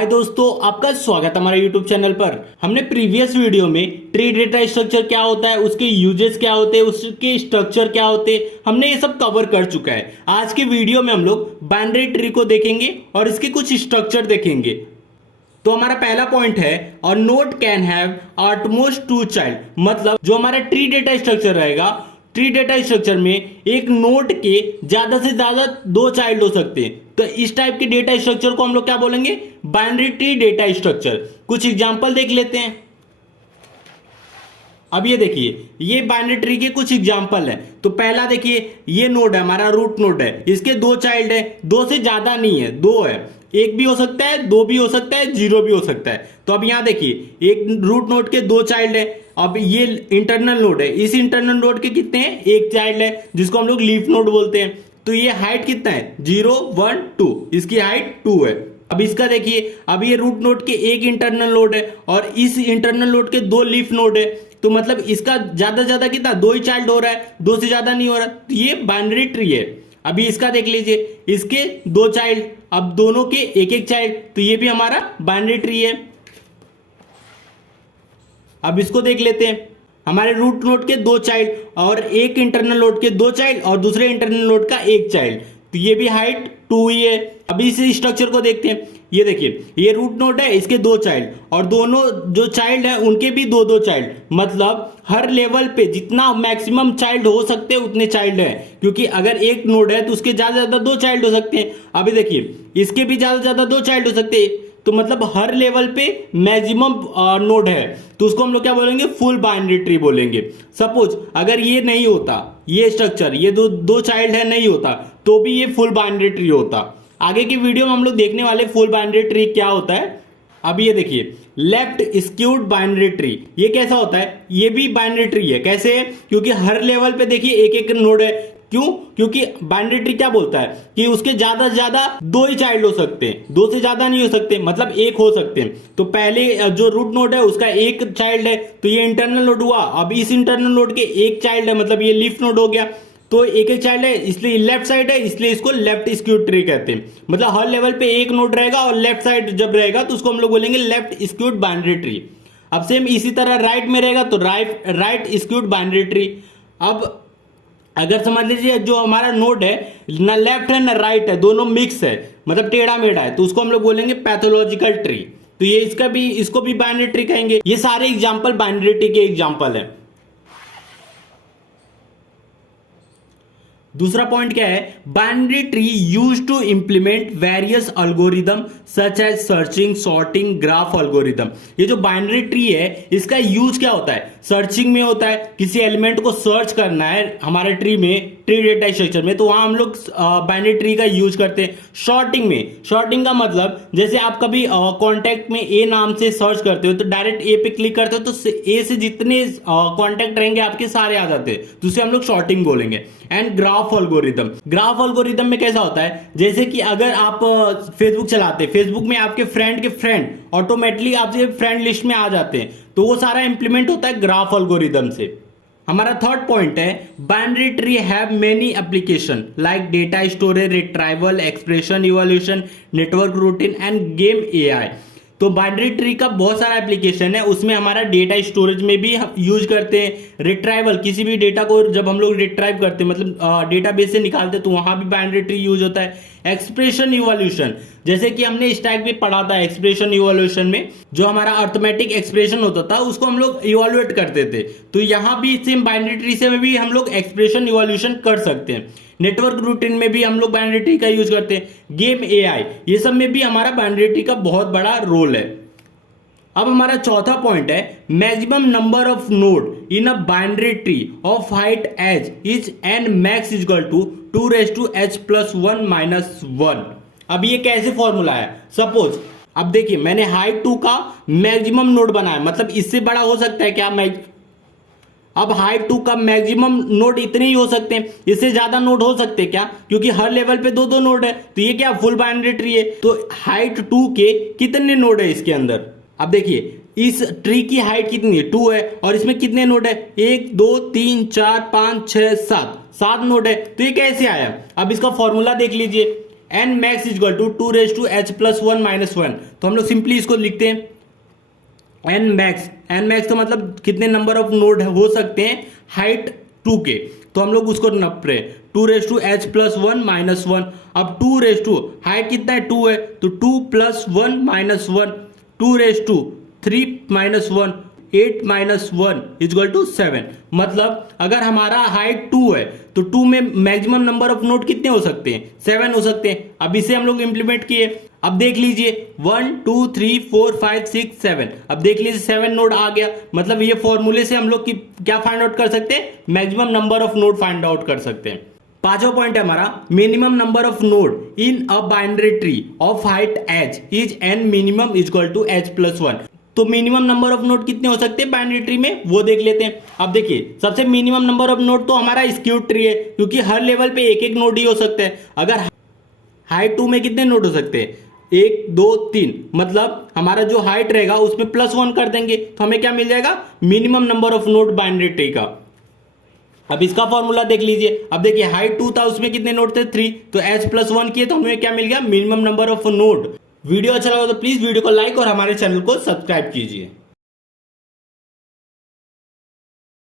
हाय दोस्तों, आपका स्वागत है हमारे यूट्यूब चैनल पर। हमने प्रीवियस वीडियो में ट्री डेटा स्ट्रक्चर क्या होता है, उसके यूजेस क्या होते हैं, उसके स्ट्रक्चर क्या होते हैं, हमने ये सब कवर कर चुका है। आज के वीडियो में हम लोग बाइनरी ट्री को देखेंगे और इसके कुछ स्ट्रक्चर देखेंगे। तो हमारा पहला पॉइंट है, और node can have at most two child. मतलब जो हमारा ट्री डेटा स्ट्रक्चर रहेगा, ट्री डेटा स्ट्रक्चर में एक नोड के ज्यादा से ज्यादा दो चाइल्ड हो सकते हैं। तो इस टाइप के डेटा स्ट्रक्चर को हम लोग क्या बोलेंगे? Binary tree data structure. कुछ एग्जांपल देख लेते हैं। अब ये देखिए, ये बाइनरी ट्री के कुछ एग्जांपल है। तो पहला देखिए, ये नोड है, हमारा रूट नोड है, इसके दो चाइल्ड है, दो से ज्यादा नहीं है, दो है। एक भी हो सकता है, दो भी हो सकता है, जीरो भी हो सकता है। तो अब यहां देखिए, एक रूट नोड के दो चाइल्ड है। अब ये इंटरनल नोड है, इस इंटरनल नोड के कितने हैं? एक चाइल्ड है, जिसको हम लोग लीफ नोड बोलते हैं। तो ये हाइट कितना है? 0 1 2, इसकी हाइट 2 है। अब इसका देखिए, अब ये रूट नोड के एक इंटरनल नोड है और इस इंटरनल नोड के दो लीफ नोड है। तो मतलब इसका ज्यादा ज्यादा कितना? दो ही चाइल्ड हो रहा है, दो से ज्यादा नहीं हो रहा। तो ये बाइनरी ट्री है। अभी इसका देख लीजिए, इसके दो चाइल्ड, अब दोनों के एक एक चाइल्ड, तो ये भी हमारा बाइनरी ट्री है। अब इसको देख लेते हैं, हमारे रूट नोड के दो चाइल्ड और एक इंटरनल नोड के दो चाइल्ड और दूसरे इंटरनल नोड का एक चाइल्ड, तो ये भी हाइट 2 ही है। अभी इस स्ट्रक्चर को देखते हैं। ये देखिए, ये रूट नोड है, इसके दो चाइल्ड और दोनों जो चाइल्ड है उनके भी दो दो चाइल्ड। मतलब हर लेवल पे जितना मैक्सिमम चाइल्ड हो सकते हैं उतने चाइल्ड है, क्योंकि अगर एक नोड है तो उसके ज्यादा ज्यादा दो चाइल्ड हो सकते हैं। अभी देखिए, इसके भी ज्यादा ज्यादा दो चाइल्ड हो सकते हैं। तो मतलब हर लेवल पे मैक्सिमम नोड है, तो उसको हम लोग क्या बोलेंगे? फुल बाइनरी ट्री बोलेंगे। सपोज अगर ये नहीं होता, ये स्ट्रक्चर, ये दो चाइल्ड है नहीं होता, तो भी ये फुल बाइनरी ट्री होता। आगे की वीडियो में हम लोग देखने वाले फुल बाइनरी ट्री क्या होता है। अब ये देखिए, लेफ्ट स्क्यूड बाइनरी ट्री, ये कैसा होता है? ये भी बाइनरी ट्री है। कैसे? क्योंकि हर लेवल पे देखिए एक एक नोड है। क्यों? क्योंकि बाइनरी ट्री क्या बोलता है कि उसके ज्यादा से ज्यादा दो ही चाइल्ड हो सकते हैं, दो से ज्यादा नहीं हो सकते, मतलब एक हो सकते हैं। तो पहले जो रूट नोड है उसका एक चाइल्ड है, तो ये इंटरनल नोड हुआ। अब इस इंटरनल नोड के एक चाइल्ड है, मतलब ये लीफ नोड हो गया। तो एक एक चाइल्ड है, इसलिए लेफ्ट साइड है, इसलिए इसको लेफ्ट स्क्यूड ट्री कहते हैं। मतलब हर लेवल पे एक नोड रहेगा और लेफ्ट साइड जब रहेगा तो उसको हम लोग बोलेंगे लेफ्ट स्क्यूड बाइनरी ट्री। अब सेम इसी तरह राइट में रहेगा तो राइट स्क्यूड बाइनरी ट्री। अब अगर समझ लीजिए जो हमारा नोड है, ना लेफ्ट है ना राइट है, दोनों मिक्स है, मतलब टेढ़ा मेढ़ा है, तो उसको हम लोग बोलेंगे पैथोलॉजिकल ट्री। तो ये इसको भी बाइनरी ट्री कहेंगे। ये सारे एग्जांपल बाइनरी ट्री के एग्जांपल हैं। दूसरा पॉइंट क्या है? Binary tree use to implement various algorithm such as searching, sorting, graph algorithm. ये जो बाइनरी ट्री है इसका यूज क्या होता है? सर्चिंग में होता है, किसी एलिमेंट को सर्च करना है हमारे ट्री में, ट्री डेटा स्ट्रक्चर में, तो वहां हम लोग बाइनरी ट्री का यूज करते हैं। शॉर्टिंग में, शॉर्टिंग का मतलब जैसे आप कभी कॉन्टेक्ट में ए नाम से सर्च करते हो तो डायरेक्ट ए पे क्लिक करते हो तो ए से जितने कॉन्टेक्ट रहेंगे आपके सारे आ जाते हैं, तो उसे हम लोग शॉर्टिंग बोलेंगे। And graph algorithm, graph algorithm में कैसा होता है? जैसे कि अगर आप फेसबुक चलाते हैं, फेसबुक में आपके फ्रेंड के फ्रेंड ऑटोमेटिकली आपके फ्रेंड लिस्ट में आ जाते हैं, तो वो सारा इंप्लीमेंट होता है ग्राफ अल्गोरिदम से। हमारा थर्ड पॉइंट है, binary tree have many application like data storage, retrieval, expression evolution, network routine end game AI. तो बाइनरी ट्री का बहुत सारा एप्लीकेशन है, उसमें हमारा डेटा स्टोरेज में भी हम यूज करते हैं। रिट्राइवल, किसी भी डेटा को जब हम लोग रिट्राइव करते हैं, मतलब डेटाबेस से निकालते हैं, तो वहां भी बाइनरी ट्री यूज होता है। एक्सप्रेशन इवोल्यूशन, जैसे कि हमने स्टैक भी पढ़ा था, एक्सप्रेशन इवोल्यूशन में जो हमारा अर्थमेटिक एक्सप्रेशन होता था उसको हम लोग इवोल्यूएट करते थे। तो यहां भी सेम बाइनरी ट्री से भी हम लोग एक्सप्रेशन इवोल्यूशन कर सकते हैं। नेटवर्क रूटीन में भी हम लोग बाइनरी ट्री का यूज करते हैं। गेम एआई, ये सब में भी हमारा बाइनरी ट्री का बहुत बड़ा रोल है। अब हमारा चौथा पॉइंट है, maximum number of node in a binary tree of height h is n max is equal to 2h+1 - 1। अब ये कैसे फॉर्मूला है? सपोज अब देखिए, मैंने हाइट 2 का मैक्सिमम नोड बनाया, मतलब इससे बड़ा हो सकता है क्या? अब हाइट 2 का मैक्सिमम नोड इतने ही हो सकते हैं, इससे ज्यादा नोड हो सकते हैं क्या? क्योंकि हर लेवल पे दो दो नोड है, तो ये क्या फुल बाइनरी ट्री है। तो हाइट 2 के कितने नोड है इसके अंदर? अब देखिए, इस ट्री की हाइट कितनी है? 2 है, और इसमें कितने नोड है? 1 2 3 4 5 6 7 नोड है। तो ये कैसे आया? अब इसका फॉर्मूला देख लीजिए, N max equal to 2h+1 -1। तो हम लोग सिंपली इसको लिखते हैं एन मैक्स तो मतलब कितने नंबर ऑफ नोड हो सकते हैं हाइट 2 के, तो हम लोग उसको नप रहे 2h+1 -1। अब 2 हाइट कितना है 2 है, तो 2 + 1 -1 2/3 -1 8 -1 = 7। मतलब अगर हमारा हाइट 2 है तो 2 में मैक्सिमम नंबर ऑफ नोड कितने हो सकते हैं 7 हो सकते हैं। अब इसे हम लोग इंप्लीमेंट किए, अब देख लीजिए 1 2 3 4 5 6 7, अब देख लीजिए 7 नोड आ गया। मतलब ये फॉर्मूले से हम लोग क्या फाइंड आउट कर सकते हैं, maximum number of node find out कर सकते हैं। पांचवा पॉइंट है हमारा minimum number of node in a binary tree of height h is n minimum = h+1। तो मिनिमम नंबर ऑफ नोड कितने हो सकते हैं बाइनरी ट्री में, वो देख लेते हैं। अब देखिए सबसे मिनिमम नंबर ऑफ नोड तो हमारा स्क्यूड ट्री है, क्योंकि हर लेवल पे एक एक नोड ही हो सकता है। अगर हाइट 2 में कितने नोड हो सकते हैं 1 2 3, मतलब हमारा जो हाइट रहेगा उसमें +1 कर देंगे तो हमें क्या मिल जाएगा minimum number of node binary tree का। अब इसका फॉर्मूला देख लीजिए, अब देखिए हाइट 2 था उसमें कितने नोड थे 3, तो h+1 किए तो हमें क्या मिल गया minimum number of node. Video अच्छा लगा तो प्लीज वीडियो को लाइक और हमारे चैनल को सब्सक्राइब कीजिए।